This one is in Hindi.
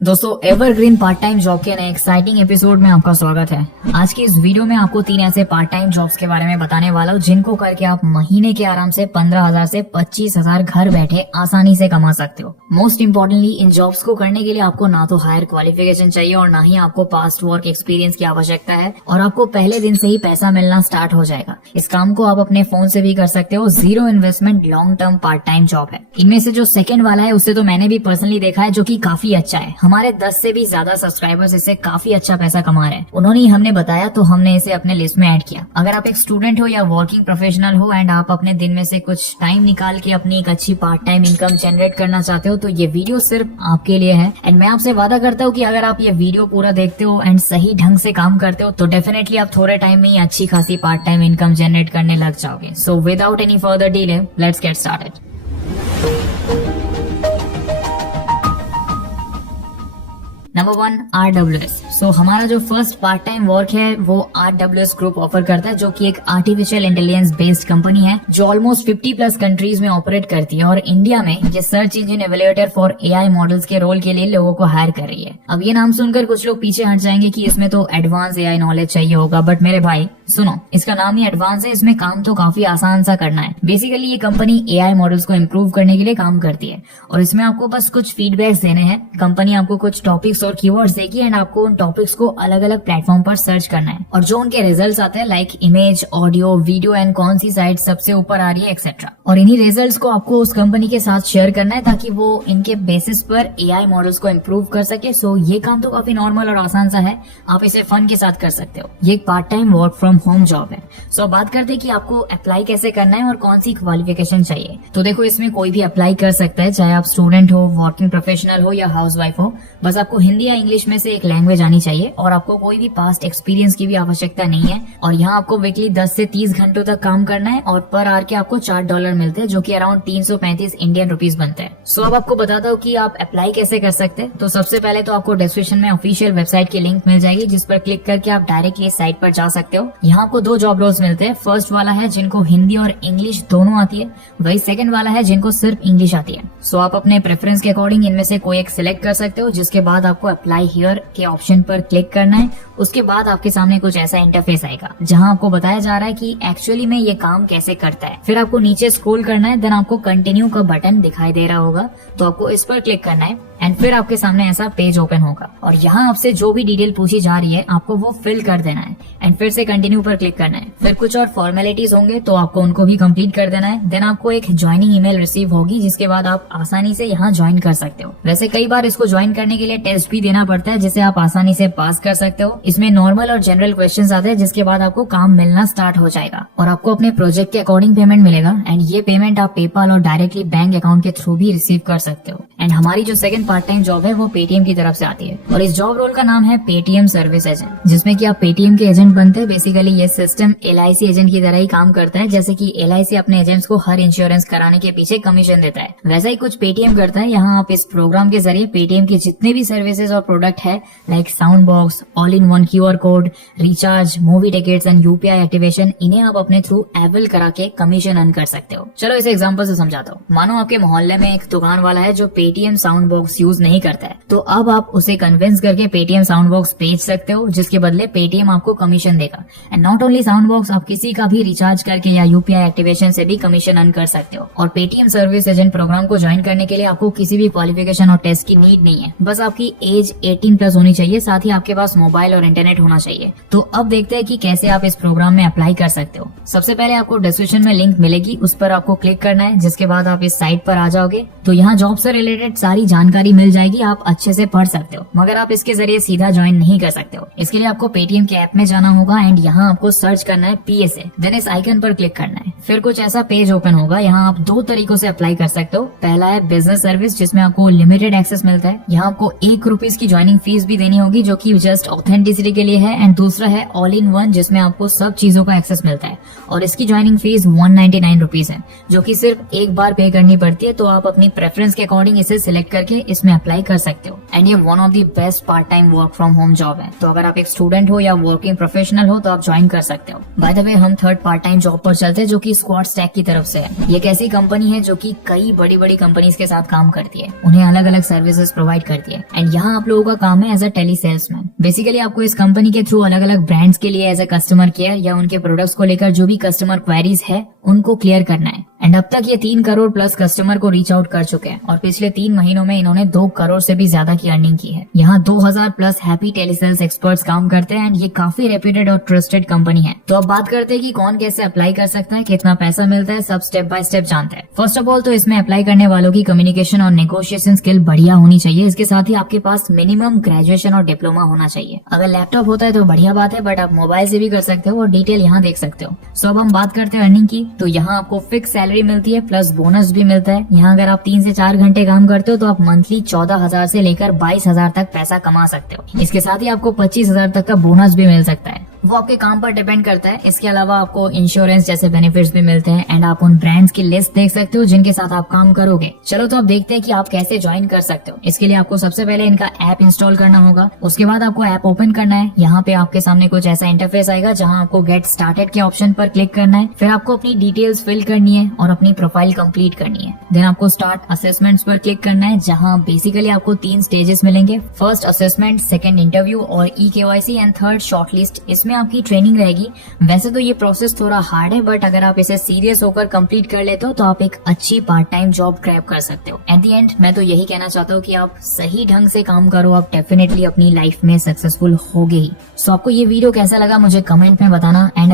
दोस्तों एवरग्रीन पार्ट टाइम जॉब के नए एक्साइटिंग एपिसोड में आपका स्वागत है। आज की इस वीडियो में आपको 3 ऐसे पार्ट टाइम जॉब्स के बारे में बताने वाला हूँ जिनको करके आप महीने के आराम से 15,000 से 25,000 घर बैठे आसानी से कमा सकते हो। मोस्ट इम्पोर्टेंटली इन जॉब्स को करने के लिए आपको ना तो हायर क्वालिफिकेशन चाहिए और ना ही आपको पास्ट वर्क एक्सपीरियंस की आवश्यकता है और आपको पहले दिन से ही पैसा मिलना स्टार्ट हो जाएगा। इस काम को आप अपने फोन से भी कर सकते हो। 0 investment long term part time job है। इनमें से जो सेकंड वाला है उससे तो मैंने भी पर्सनली देखा है, जो कि काफी अच्छा है। हमारे 10 से भी ज्यादा सब्सक्राइबर्स इससे काफी अच्छा पैसा कमा रहे हैं। उन्होंने ही हमने बताया तो हमने इसे अपने लिस्ट में ऐड किया। अगर आप एक स्टूडेंट हो या वर्किंग प्रोफेशनल हो एंड आप अपने दिन में से कुछ टाइम निकाल के अपनी एक अच्छी पार्ट टाइम इनकम जनरेट करना चाहते हो तो ये वीडियो सिर्फ आपके लिए है। एंड मैं आपसे वादा करता हूँ कि अगर आप ये वीडियो पूरा देखते हो एंड सही ढंग से काम करते हो तो डेफिनेटली आप थोड़े टाइम में ही अच्छी खासी पार्ट टाइम इनकम जनरेट करने लग जाओगे। So without any further delay let's get started. Number 1 RWS। सो हमारा जो फर्स्ट पार्ट टाइम वर्क है वो RWS ग्रुप ऑफर करता है, जो कि एक आर्टिफिशियल इंटेलिजेंस बेस्ड कंपनी है जो ऑलमोस्ट 50+ कंट्रीज में ऑपरेट करती है और इंडिया में ये search engine evaluator for AI models के रोल के लिए लोगों को हायर कर रही है। अब ये नाम सुनकर कुछ लोग पीछे हट जाएंगे कि इसमें तो एडवांस AI नॉलेज चाहिए होगा, बट मेरे भाई सुनो, इसका नाम ही एडवांस है, इसमें काम तो काफी आसान सा करना है। बेसिकली ये कंपनी AI मॉडल्स को इम्प्रूव करने के लिए काम करती है और इसमें आपको बस कुछ फीडबैक्स देने हैं। कंपनी आपको कुछ टॉपिक्स और कीवर्ड्स देगी एंड आपको उन टॉपिक्स को अलग अलग प्लेटफॉर्म पर सर्च करना है और जो उनके रिजल्ट्स आते हैं like image, audio, video and कौन सी साइट सबसे ऊपर आ रही है एक्सेट्रा, और इन्हीं रिजल्ट्स को आपको उस कंपनी के साथ शेयर करना है ताकि वो इनके बेसिस पर AI मॉडल्स को इम्प्रूव कर सके। सो ये काम तो काफी नॉर्मल और आसान सा है, आप इसे फन के साथ कर सकते हो। ये एक part time work from home job है। सो बात करते हैं कि आपको अप्लाई कैसे करना है और कौन सी क्वालिफिकेशन चाहिए। तो देखो, इसमें कोई भी अप्लाई कर सकता है, चाहे आप स्टूडेंट हो, वर्किंग प्रोफेशनल हो या हाउसवाइफ हो। बस आपको हिंदी या इंग्लिश में से एक लैंग्वेज आनी चाहिए और आपको कोई भी पास्ट एक्सपीरियंस की भी आवश्यकता नहीं है। और यहाँ आपको वीकली 10 से 30 घंटों तक काम करना है और पर आवर के आपको $4 मिलते हैं, जो कि अराउंड 335 इंडियन रुपीज बनते हैं। सो अब आपको बताता हूँ कि आप अप्लाई कैसे कर सकते हैं। तो सबसे पहले तो आपको डिस्क्रिप्शन में ऑफिशियल वेबसाइट की लिंक मिल जाएगी, जिस पर क्लिक करके आप डायरेक्टली इस साइट पर जा सकते हो। यहाँ आपको 2 जॉब रोल्स मिलते हैं। फर्स्ट वाला है जिनको हिंदी और इंग्लिश दोनों आती है, वही सेकंड वाला है जिनको सिर्फ इंग्लिश आती है। सो आप अपने प्रेफरेंस के अकॉर्डिंग इनमें से कोई एक सिलेक्ट कर सकते हो, जिसके बाद आपको अप्लाई हियर के ऑप्शन पर क्लिक करना है। उसके बाद आपके सामने कुछ ऐसा इंटरफेस आएगा जहां आपको बताया जा रहा है कि एक्चुअली में ये काम कैसे करता है। फिर आपको नीचे स्क्रॉल करना है, देन आपको कंटिन्यू का बटन दिखाई दे रहा होगा तो आपको इस पर क्लिक करना है एंड फिर आपके सामने ऐसा पेज ओपन होगा और यहाँ आपसे जो भी डिटेल पूछी जा रही है आपको वो फिल कर देना है एंड फिर से कंटिन्यू पर क्लिक करना है। फिर कुछ और फॉर्मेलिटीज होंगे तो आपको उनको भी कंप्लीट कर देना है। देन आपको एक ज्वाइनिंग ईमेल रिसीव होगी, जिसके बाद आप आसानी से यहाँ ज्वाइन कर सकते हो। वैसे कई बार इसको ज्वाइन करने के लिए टेस्ट भी देना पड़ता है, जिसे आप आसानी से पास कर सकते हो। इसमें नॉर्मल और जनरल क्वेश्चंस आते हैं, जिसके बाद आपको काम मिलना स्टार्ट हो जाएगा और आपको अपने प्रोजेक्ट के अकॉर्डिंग पेमेंट मिलेगा एंड ये पेमेंट आप पेपाल और डायरेक्टली बैंक अकाउंट के थ्रू भी रिसीव कर सकते हो। एंड हमारी जो सेकंड पार्ट टाइम जॉब है वो पेटीएम की तरफ से आती है और इस जॉब रोल का नाम है पेटीएम सर्विस एजेंट, जिसमें कि आप पेटीएम के एजेंट बनते हैं। बेसिकली ये सिस्टम LIC एजेंट की तरह ही काम करता है। जैसे कि LIC अपने एजेंट्स को हर इंश्योरेंस कराने के पीछे कमीशन देता है, वैसा ही कुछ पेटीएम करता है। यहाँ आप इस प्रोग्राम के जरिए पेटीएम के जितने भी सर्विसेज और प्रोडक्ट है like sound box, all in one QR code, recharge, movie tickets and UPI activation, इन्हें आप अपने थ्रू एवेल करा के कमीशन अर्न कर सकते हो। चलो इसे एग्जांपल से समझाता हूँ। मानो आपके मोहल्ले में एक दुकान वाला है जो पेटीएम साउंड बॉक्स यूज नहीं करता है, तो अब आप उसे कन्विंस करके पेटीएम साउंड बॉक्स बेच सकते हो, जिसके बदले पेटीएम आपको कमीशन देगा। And not only sound box, आप किसी का भी रिचार्ज करके या UPI एक्टिवेशन से भी कमीशन अर्न कर सकते हो। और पेटीएम सर्विस एजेंट प्रोग्राम को ज्वाइन करने के लिए आपको किसी भी क्वालिफिकेशन और टेस्ट की नीड नहीं है, बस आपकी एज 18+ होनी चाहिए, साथ ही आपके पास मोबाइल और इंटरनेट होना चाहिए। तो अब देखते हैं कि कैसे आप इस प्रोग्राम में अप्लाई कर सकते हो। सबसे पहले आपको डिस्क्रिप्शन में लिंक मिलेगी, उस पर आपको क्लिक करना है, जिसके बाद आप इस साइट पर आ जाओगे तो यहाँ जॉब से रिलेटेड सारी जानकारी मिल जाएगी, आप अच्छे से पढ़ सकते हो। मगर आप इसके जरिए सीधा ज्वाइन नहीं कर सकते हो। इसके लिए आपको पेटीएम के ऐप में जाना होगा एंड यहाँ आपको सर्च करना है PSA, देन इस आइकन पर क्लिक करना है। फिर कुछ ऐसा पेज ओपन होगा। यहाँ आप 2 तरीकों से अप्लाई कर सकते हो। पहला है बिजनेस सर्विस, जिसमें आपको लिमिटेड एक्सेस मिलता है। यहाँ आपको ₹1 की ज्वाइनिंग फीस भी देनी होगी, जो कि जस्ट ऑथेंटिसिटी के लिए है। एंड दूसरा है ऑल इन वन, जिसमें आपको सब चीजों का एक्सेस मिलता है और इसकी ज्वाइनिंग फीस 199 रुपीज है, जो कि सिर्फ एक बार पे करनी पड़ती है। तो आप अपनी प्रेफरेंस के अकॉर्डिंग इसे सिलेक्ट करके इस इसमें अप्लाई कर सकते हो। एंड ये one of the best part time work from home job है। तो अगर आप एक स्टूडेंट हो या वर्किंग प्रोफेशनल हो तो आप ज्वाइन कर सकते हो। बाय द वे हम थर्ड पार्ट टाइम जॉब पर चलते हैं जो कि स्क्वाड स्टैक की तरफ से है। ये एक ऐसी कंपनी है जो कि कई बड़ी बड़ी कंपनीज के साथ काम करती है, उन्हें अलग अलग सर्विसेज प्रोवाइड करती है। एंड यहाँ आप लोगों का काम है as a tele salesman. Basically आपको इस कंपनी के थ्रू अलग अलग ब्रांड्स के लिए एज अ कस्टमर केयर या उनके प्रोडक्ट्स को लेकर जो भी कस्टमर क्वेरीज है उनको क्लियर करना है। एंड अब तक ये 3 करोड़ प्लस कस्टमर को रीच आउट कर चुके हैं और पिछले 3 महीनों में इन्होंने 2 करोड़ से भी ज्यादा की अर्निंग की है। यहाँ 2000 प्लस हैप्पी टेलीसेल्स एक्सपर्ट्स काम करते हैं एंड ये काफी रेप्यूटेड और ट्रस्टेड कंपनी है। तो अब बात करते हैं कि कौन कैसे अप्लाई कर सकता है, कितना पैसा मिलता है, सब स्टेप बाय स्टेप जानते हैं। फर्स्ट ऑफ ऑल तो इसमें अप्लाई करने वालों की कम्युनिकेशन और नेगोशिएशन स्किल बढ़िया होनी चाहिए। इसके साथ ही आपके पास मिनिमम ग्रेजुएशन और डिप्लोमा होना चाहिए। अगर लैपटॉप होता है तो बढ़िया बात है, बट आप मोबाइल से भी कर सकते हो और डिटेल यहाँ देख सकते हो। सो अब हम बात करते हैं अर्निंग की। तो यहाँ आपको फिक्स सैलरी मिलती है प्लस बोनस भी मिलता है। यहाँ अगर आप 3 से 4 घंटे काम करते हो तो आप मंथली 14,000 से लेकर 22,000 तक पैसा कमा सकते हो। इसके साथ ही आपको 25,000 तक का बोनस भी मिल सकता है। वो आपके काम पर डिपेंड करता है। इसके अलावा आपको इंश्योरेंस जैसे बेनिफिट्स भी मिलते हैं एंड आप उन ब्रांड्स की लिस्ट देख सकते हो जिनके साथ आप काम करोगे। चलो तो अब देखते हैं कि आप कैसे ज्वाइन कर सकते हो। इसके लिए आपको सबसे पहले इनका ऐप इंस्टॉल करना होगा। उसके बाद आपको ऐप ओपन करना है। यहाँ पे आपके सामने कुछ ऐसा इंटरफेस आएगा जहाँ आपको गेट स्टार्टेड के ऑप्शन पर क्लिक करना है। फिर आपको अपनी डिटेल्स फिल करनी है और अपनी प्रोफाइल कंप्लीट करनी है। देन आपको स्टार्ट असेसमेंट्स पर क्लिक करना है जहाँ बेसिकली आपको 3 स्टेजेस मिलेंगे। फर्स्ट असेसमेंट, सेकंड इंटरव्यू और EKYC एंड थर्ड शॉर्टलिस्ट। इसमें आपकी ट्रेनिंग रहेगी। वैसे तो ये प्रोसेस थोड़ा हार्ड है, बट अगर आप इसे सीरियस होकर कंप्लीट कर लेते हो तो आप एक अच्छी पार्ट टाइम जॉब ग्रैब कर सकते हो। एट द एंड मैं तो यही कहना चाहता हूँ कि आप सही ढंग से काम करो, आप डेफिनेटली अपनी लाइफ में सक्सेसफुल होगे ही। सो आपको ये वीडियो कैसा लगा मुझे कमेंट में बताना। एंड